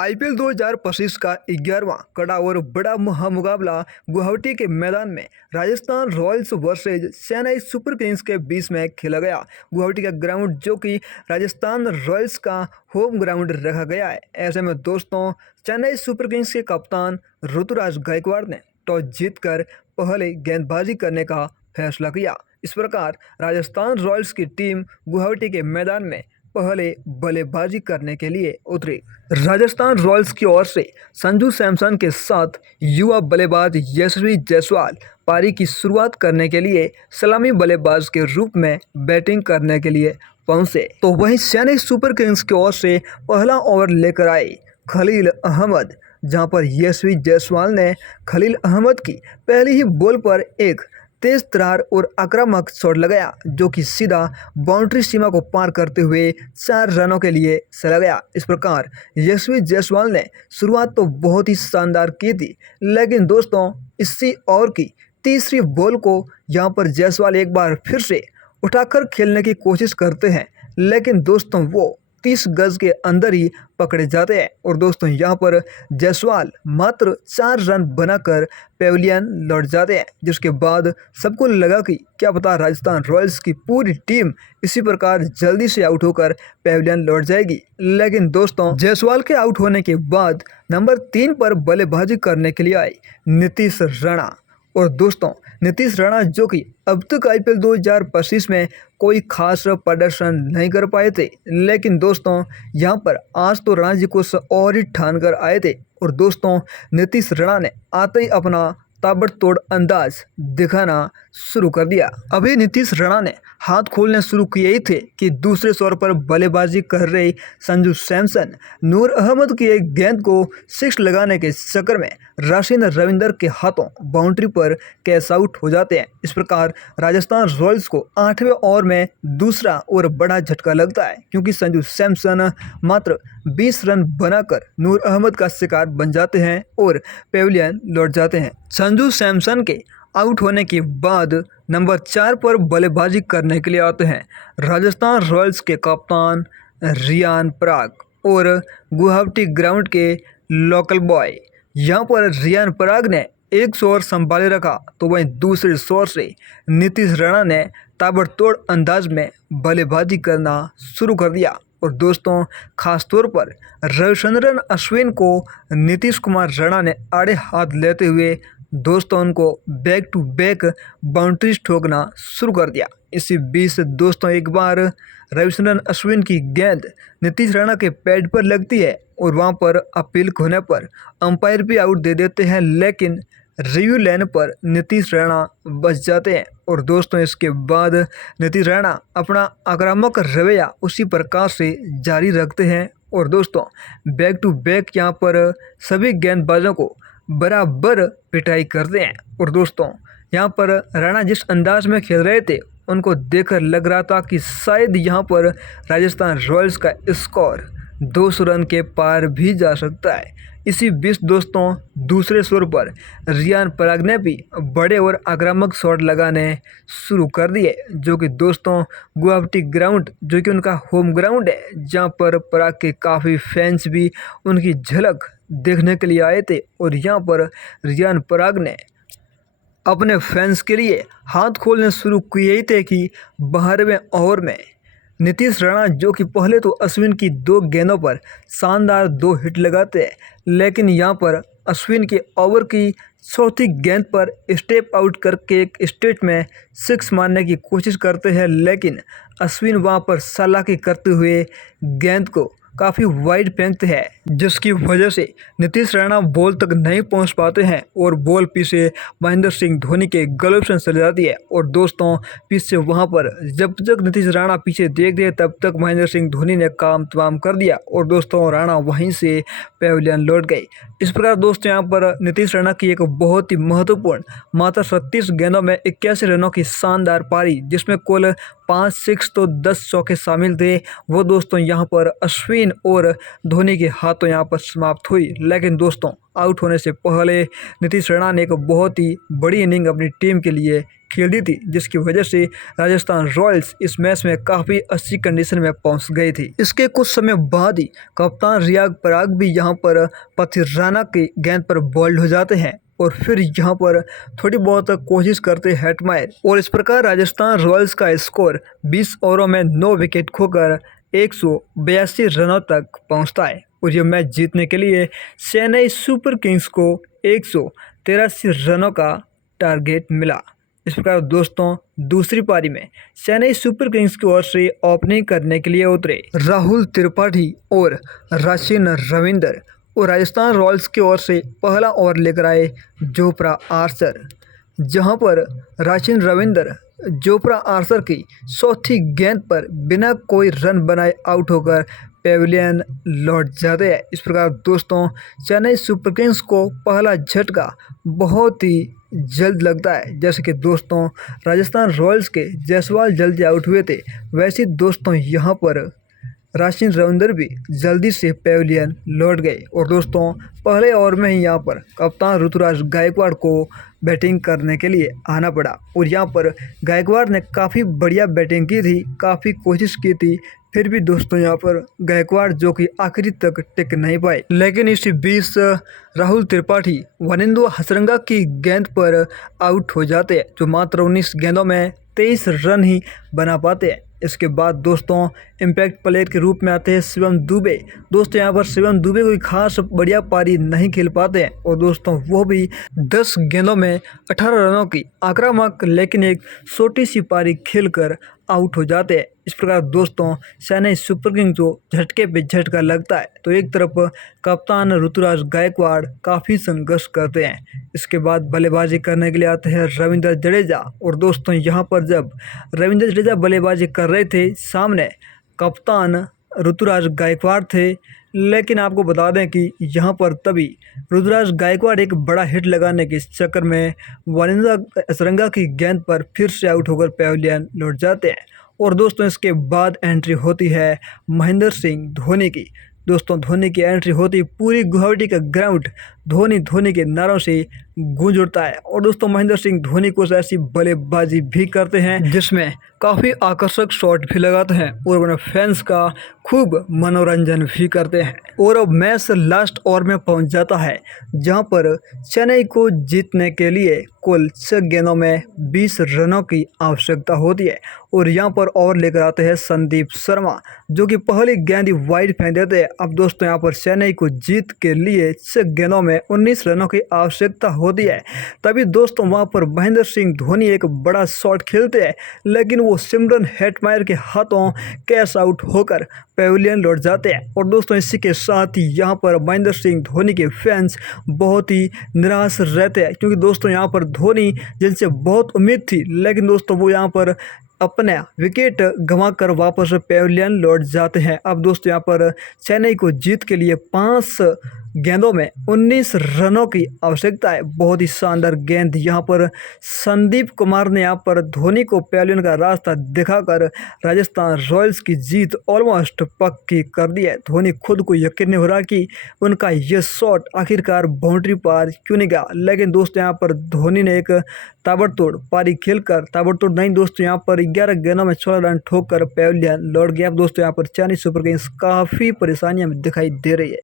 IPL 2025 का 11वां कड़ा और बड़ा महामुकाबला गुवाहाटी के मैदान में Rajasthan Royals versus Chennai super Kings के बीच में खेला गया। गुवाहाटी का ग्राउंड जो कि राजस्थान रॉयल्स का होम ग्राउंड रखा गया है। ऐसे में दोस्तों चेन्नई सुपर किंग्स के कप्तान ऋतुराज गायकवाड़ ने टॉस जीतकर पहले गेंदबाजी करने का फैसला किया। इस प्रकार राजस्थान रॉयल्स की टीम गुवाहाटी के मैदान में पहले बल्लेबाजी करने के लिए उतरी। राजस्थान रॉयल्स की ओर से संजू सैमसन के साथ युवा बल्लेबाज यशस्वी जायसवाल पारी की शुरुआत करने के लिए सलामी बल्लेबाज के रूप में बैटिंग करने के लिए पहुंचे। तो वहीं चेन्नई सुपर किंग्स की ओर से पहला ओवर लेकर आए खलील अहमद, जहां पर यशस्वी जायसवाल ने खलील अहमद की पहली ही बॉल पर एक तेज तरार और आक्रामक शॉट लगाया, जो कि सीधा बाउंड्री सीमा को पार करते हुए 4 रनों के लिए चला गया। इस प्रकार यशस्वी जायसवाल ने शुरुआत तो बहुत ही शानदार की थी, लेकिन दोस्तों इसी ओवर की तीसरी बॉल को यहां पर जायसवाल एक बार फिर से उठाकर खेलने की कोशिश करते हैं, लेकिन दोस्तों वो 30 गज के अंदर ही पकड़े जाते हैं। और दोस्तों यहाँ पर जायसवाल मात्र 4 रन बनाकर पेविलियन लौट जाते हैं, जिसके बाद सबको लगा कि क्या पता राजस्थान रॉयल्स की पूरी टीम इसी प्रकार जल्दी से आउट होकर पेविलियन लौट जाएगी। लेकिन दोस्तों जायसवाल के आउट होने के बाद नंबर 3 पर बल्लेबाजी करने के लिए आए नीतीश राणा। और दोस्तों नीतीश राणा जो कि अब तक आईपीएल 2025 में कोई खास प्रदर्शन नहीं कर पाए थे, लेकिन दोस्तों यहाँ पर आज तो राणा जी को और ही ठान कर आए थे। और दोस्तों नीतीश राणा ने आते ही अपना ताबड़तोड़ अंदाज दिखाना शुरू कर दिया। अभी नीतीश राणा ने हाथ खोलने शुरू किए ही थे कि दूसरे छोर पर बल्लेबाजी कर रहे संजू सैमसन नूर अहमद की एक गेंद को 6 लगाने के चक्कर में राशिद रविंदर के हाथों बाउंड्री पर कैच आउट हो जाते हैं। इस प्रकार राजस्थान रॉयल्स को 8वें ओवर में दूसरा और बड़ा झटका लगता है, क्योंकि संजू सैमसन मात्र 20 रन बनाकर नूर अहमद का शिकार बन जाते हैं और पेविलियन लौट जाते हैं। संजू सैमसन के आउट होने के बाद नंबर 4 पर बल्लेबाजी करने के लिए आते हैं राजस्थान रॉयल्स के कप्तान रियान पराग और गुवाहाटी ग्राउंड के लोकल बॉय। यहाँ पर रियान पराग ने एक शॉट संभाले रखा, तो वहीं दूसरे शॉट से नीतीश राणा ने ताबड़तोड़ अंदाज में बल्लेबाजी करना शुरू कर दिया। और दोस्तों खास तौर पर रविचंद्रन अश्विन को नीतीश कुमार राणा ने आड़े हाथ लेते हुए दोस्तों उनको बैक टू बैक बाउंड्रीज ठोकना शुरू कर दिया। इसी बीच दोस्तों एक बार रविचंद्रन अश्विन की गेंद नीतीश राणा के पैड पर लगती है और वहां पर अपील होने पर अंपायर भी आउट दे देते हैं, लेकिन रिव्यू लेने पर नीतीश राणा बच जाते हैं। और दोस्तों इसके बाद नीतीश राणा अपना आक्रामक रवैया उसी प्रकार से जारी रखते हैं और दोस्तों बैक टू बैक यहाँ पर सभी गेंदबाजों को बराबर पिटाई करते हैं। और दोस्तों यहाँ पर राणा जिस अंदाज में खेल रहे थे उनको देखकर लग रहा था कि शायद यहाँ पर राजस्थान रॉयल्स का स्कोर 200 रन के पार भी जा सकता है। इसी बीच दोस्तों दूसरे छोर पर रियान पराग ने भी बड़े और आक्रामक शॉट लगाने शुरू कर दिए, जो कि दोस्तों गुवाहाटी ग्राउंड जो कि उनका होम ग्राउंड है, जहां पर पराग के काफ़ी फैंस भी उनकी झलक देखने के लिए आए थे। और यहां पर रियान पराग ने अपने फैंस के लिए हाथ खोलने शुरू किए ही थे कि 12वें ओवर में नीतीश राणा जो कि पहले तो अश्विन की 2 गेंदों पर शानदार 2 हिट लगाते हैं, लेकिन यहाँ पर अश्विन के ओवर की चौथी गेंद पर स्टेप आउट करके एक स्ट्रेट में 6 मारने की कोशिश करते हैं, लेकिन अश्विन वहाँ पर चालाकी करते हुए गेंद को काफ़ी वाइड फेंकते हैं, जिसकी वजह से नीतीश राणा बॉल तक नहीं पहुंच पाते हैं और बॉल पीछे महेंद्र सिंह धोनी के गलव से चली जाती है। और दोस्तों पीछे वहां पर जब तक नीतीश राणा पीछे देख रहे तब तक महेंद्र सिंह धोनी ने काम तमाम कर दिया और दोस्तों राणा वहीं से पेविलियन लौट गए। इस प्रकार दोस्तों यहाँ पर नीतीश राणा की एक बहुत ही महत्वपूर्ण मात्र 36 गेंदों में 81 रनों की शानदार पारी, जिसमें कुल 5 सिक्स तो 10 चौके शामिल थे, वो दोस्तों यहाँ पर अश्विन और धोनी के हाथों यहाँ पर समाप्त हुई। लेकिन दोस्तों आउट होने से पहले नीतीश राणा ने एक बहुत ही बड़ी इनिंग अपनी टीम के लिए खेल दी थी, जिसकी वजह से राजस्थान रॉयल्स इस मैच में काफ़ी अच्छी कंडीशन में पहुंच गई थी। इसके कुछ समय बाद ही कप्तान रियाग पराग भी यहां पर पथिर राणा की गेंद पर बोल्ड हो जाते हैं और फिर यहां पर थोड़ी बहुत कोशिश करते हेटमायर, और इस प्रकार राजस्थान रॉयल्स का स्कोर 20 ओवरों में 9 विकेट खोकर 182 रनों तक पहुंचता है और ये मैच जीतने के लिए चेन्नई सुपर किंग्स को 183 रनों का टारगेट मिला। इस प्रकार दोस्तों दूसरी पारी में चेन्नई सुपर किंग्स की ओर से ओपनिंग करने के लिए उतरे राहुल त्रिपाठी और राशिन रविंदर, और राजस्थान रॉयल्स की ओर से पहला ओवर लेकर आए जोफ्रा आर्चर, जहां पर राशिन रविंदर जोफ्रा आर्चर की चौथी गेंद पर बिना कोई रन बनाए आउट होकर पेविलियन लौट जाते हैं। इस प्रकार दोस्तों चेन्नई सुपर किंग्स को पहला झटका बहुत ही जल्द लगता है। जैसे कि दोस्तों राजस्थान रॉयल्स के जायसवाल जल्दी आउट हुए थे, वैसे दोस्तों यहाँ पर राशिन रविंदर भी जल्दी से पेविलियन लौट गए और दोस्तों पहले ओवर में ही यहाँ पर कप्तान ऋतुराज गायकवाड़ को बैटिंग करने के लिए आना पड़ा और यहाँ पर गायकवाड़ ने काफ़ी बढ़िया बैटिंग की थी, काफ़ी कोशिश की थी, फिर भी दोस्तों यहाँ पर गायकवाड़ जो कि आखिरी तक टिक नहीं पाए। लेकिन इसी बीच राहुल त्रिपाठी वनिंदु हसरंगा की गेंद पर आउट हो जाते हैं, जो मात्र 19 गेंदों में 23 रन ही बना पाते हैं। इसके बाद दोस्तों इम्पैक्ट प्लेयर के रूप में आते हैं शिवम दुबे। दोस्तों यहाँ पर शिवम दुबे कोई खास बढ़िया पारी नहीं खेल पाते हैं और दोस्तों वो भी 10 गेंदों में 18 रनों की आक्रामक लेकिन एक छोटी सी पारी खेलकर आउट हो जाते हैं। इस प्रकार दोस्तों चेन्नई सुपर किंग्स को झटके पे झटका लगता है, तो एक तरफ कप्तान ऋतुराज गायकवाड़ काफ़ी संघर्ष करते हैं। इसके बाद बल्लेबाजी करने के लिए आते हैं रविंद्र जडेजा, और दोस्तों यहाँ पर जब रविंद्र जडेजा बल्लेबाजी कर रहे थे सामने कप्तान ऋतुराज गायकवाड़ थे, लेकिन आपको बता दें कि यहाँ पर तभी ऋतुराज गायकवाड़ एक बड़ा हिट लगाने के चक्कर में वनिंदा हसरंगा की गेंद पर फिर से आउट होकर पेविलियन लौट जाते हैं। और दोस्तों इसके बाद एंट्री होती है महेंद्र सिंह धोनी की। दोस्तों धोनी की एंट्री होती पूरी गुवाहाटी का ग्राउंड धोनी के नारों से गूंज उठता है और दोस्तों महेंद्र सिंह धोनी को ऐसी बल्लेबाजी भी करते हैं जिसमें काफ़ी आकर्षक शॉट भी लगाते हैं और अपने फैंस का खूब मनोरंजन भी करते हैं। और अब मैच लास्ट ओवर में पहुंच जाता है, जहां पर चेन्नई को जीतने के लिए कुल 6 गेंदों में 20 रनों की आवश्यकता होती है और यहां पर ओवर लेकर आते हैं संदीप शर्मा, जो कि पहली गेंद ही वाइड फेंक देते हैं। अब दोस्तों यहां पर चेन्नई को जीत के लिए 6 गेंदों में 19 रनों की आवश्यकता होती है। तभी दोस्तों वहां पर महेंद्र सिंह धोनी एक बड़ा शॉट खेलते हैं, लेकिन वो सिमरन हेटमायर के हाथों कैच आउट होकर पेविलियन लौट जाते हैं। और दोस्तों इसी के साथ ही यहाँ पर महेंद्र सिंह धोनी के फैंस बहुत ही निराश रहते हैं, क्योंकि दोस्तों यहाँ पर धोनी जिनसे बहुत उम्मीद थी, लेकिन दोस्तों वो यहाँ पर अपना विकेट गंवाकर वापस पेविलियन लौट जाते हैं। अब दोस्तों यहाँ पर चेन्नई को जीत के लिए 5 गेंदों में 19 रनों की आवश्यकता है। बहुत ही शानदार गेंद यहाँ पर संदीप कुमार ने यहाँ पर धोनी को पेविलियन का रास्ता दिखाकर राजस्थान रॉयल्स की जीत ऑलमोस्ट पक्की कर दी है। धोनी खुद को यकीन नहीं हो रहा कि उनका ये शॉट आखिरकार बाउंड्री पार क्यों नहीं गया, लेकिन दोस्तों यहाँ पर धोनी ने एक ताबड़तोड़ पारी खेलकर, ताबड़तोड़ नहीं दोस्तों यहाँ पर 11 गेंदों में 16 रन ठोककर पेविलियन लौट गया। दोस्तों यहाँ पर चेन्नई सुपर किंग्स काफ़ी परेशानियां दिखाई दे रही है।